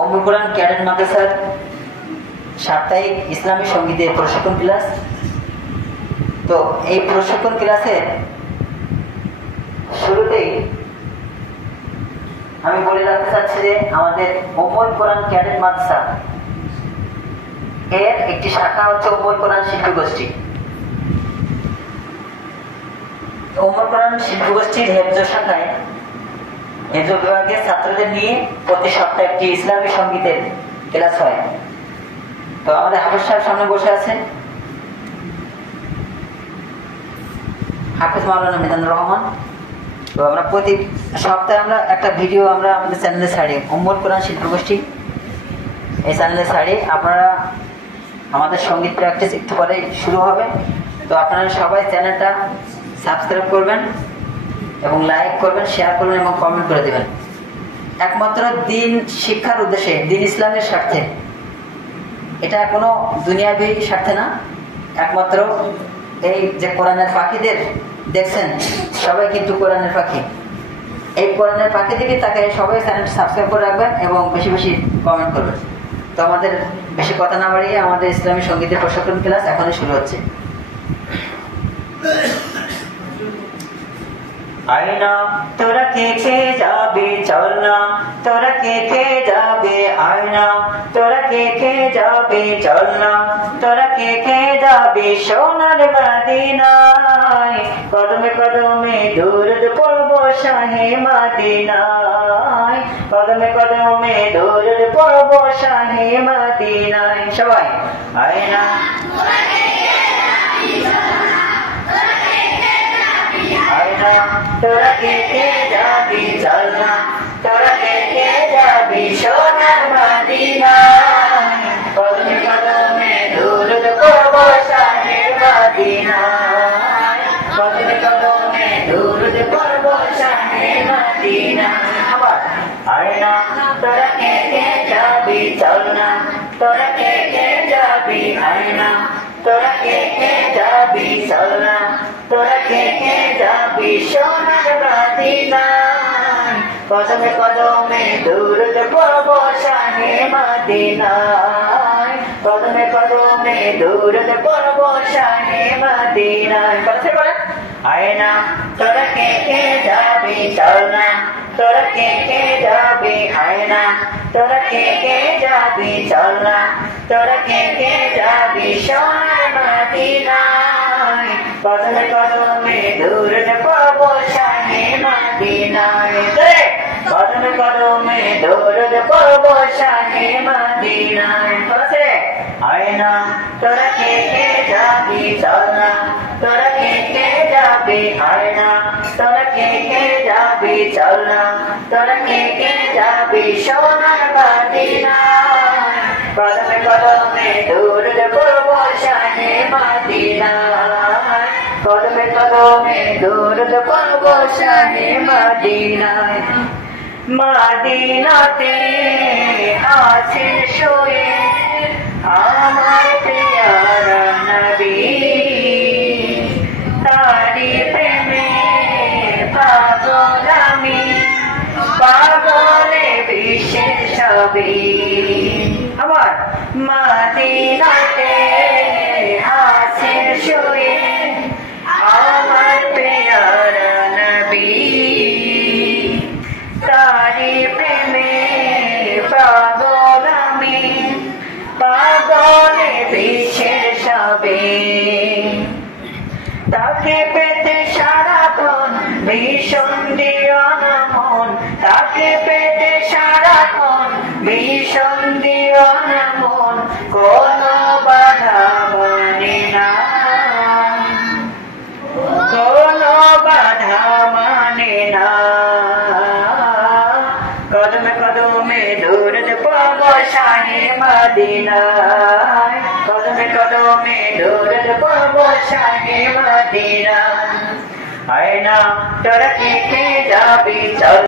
উম্মুল কোরআন cadet মাদ্রাসার সাপ্তাহিক ইসলামী সঙ্গীতের প্রশিক্ষণ ক্লাস। তো এই প্রশিক্ষণ ক্লাসের শুরুতেই আমি বলে রাখতে চাচ্ছি যে আমাদের উম্মুল কোরআন ক্যাডেট মাদ্রাসা এর একটি শাখা হচ্ছে উম্মুল কোরআন শিল্পী গোষ্ঠী। উম্মুল কোরআন শিল্পী গোষ্ঠীর হেফজ শাখায় হেফজ বিভাগের ছাত্রদের নিয়ে প্রতি সপ্তাহে একটি ইসলামী সঙ্গীতের ক্লাস হয়। তো আমাদের হাফেজ সাহেব সামনে বসে আছেন, হাফেজ মাওলানা মিজানুর রহমান। তো আমরা প্রতি সপ্তাহে আমরা একটা ভিডিও আমরা আমাদের চ্যানেলে ছাড়ি, উম্মুল কোরআন শিল্পী গোষ্ঠী এই চ্যানেলে ছাড়ি। আপনারা আমাদের সঙ্গীত প্র্যাকটিস একটু পরে শুরু হবে। তো আপনারা সবাই চ্যানেলটা সাবস্ক্রাইব করবেন এবং লাইক করবেন, শেয়ার করবেন এবং কমেন্ট করে দেবেন। একমাত্র দিন শিক্ষার উদ্দেশ্যে, দিন ইসলামের স্বার্থে, এটা কোনো দুনিয়াবী স্বার্থে না। একমাত্র এই যে কোরআনের পাখিদের দেখছেন, সবাই কিন্তু কোরআনের পাখি। এই কোরআনের পাখি দিকে তাকে সবাই চ্যানেলটা সাবস্ক্রাইব করে রাখবেন এবং বেশি বেশি কমেন্ট করবেন। তো আমাদের বেশি কথা না বাড়িয়ে আমাদের ইসলামী সঙ্গীতের প্রশিক্ষণ ক্লাস এখনই শুরু হচ্ছে। আয়না তোরা কে কে যাবে চল না, তোরা কে কে যাবে আয়না, তোরা কে কে যাবে চল না, তোরা কে কে যাবে সোনার মদিনায়, কদমে কদমে দরুদ পড়ব শাহে মদিনায়, কদমে কদমে দরুদ পড়ব শাহে মদিনায়। সবাই আয়না তোরা কে কে যাবি চল না, তোরা কে কে যাবি সোনার মদিনায়, কদমে কদমে দরুদ পড়ব শাহে মদিনায়, কদমে কদমে দরুদ পড়ব শাহে মদিনায়। আবার আয়না তোরা কে কে যাবি চল না, তোরা কে কে যাবি আয়না, তোরা কে কে যাবি চল না, তোরা কে কে যাবি সোনার মদিনায়, কদমে কদমে দরুদ পড়ব শাহে মদিনায়, কদমে কদমে দরুদ পড়ব শাহে মদিনায়। বলতে পারেন আয়না তোরা কে কে যাবি চল না, তোরা কে কে যাবি আয়না, তোরা কে কে যাবি চল না, তোরা কে কে যাবি সোনার মদিনায়, কদমে কদমে দরুদ পড়ব শাহে মদিনায়, কদমে কদমে দরুদ পড়ব শাহে মদিনায়। বলছে আয়না তোরা কে কে যাবি চল না, তোরা কে কে যাবি আয়না, তোরা কে কে যাবি চল না, তোরা কে কে যাবি সোনার মদিনায়, কদমে কদমে দরুদ পড়ব শাহে মদিনায়, কদমে কদমে দরুদ পড়ব শাহে মদিনায়। মদিনাতে আছে শুয়ে আমার প্রিয়ারা নবী, তারি প্রেমে পাগল আমি, পাগলে বিশেষ সবই। আবার মদিনাতে আছে শুয়ে আমার প্রিয়ারা নবী, তারি প্রেমে পাগল আমি, পাগলে বিশেষ সবই। তাকে পেতে সারাক্ষণ ভীষণ দিওয়ানা মন, তাকে পেতে সারাক্ষণ ভীষণ দিওয়ানা মন, কোনো বাধা মানে না, কোনো বাধা মানে না, কদমে কদমে দরুদ পড়ব শাহে মদিনায়, কদমে কদমে দরুদ পড়ব শাহে মদিনায়। আয়না তোরা কে কে যাবি চল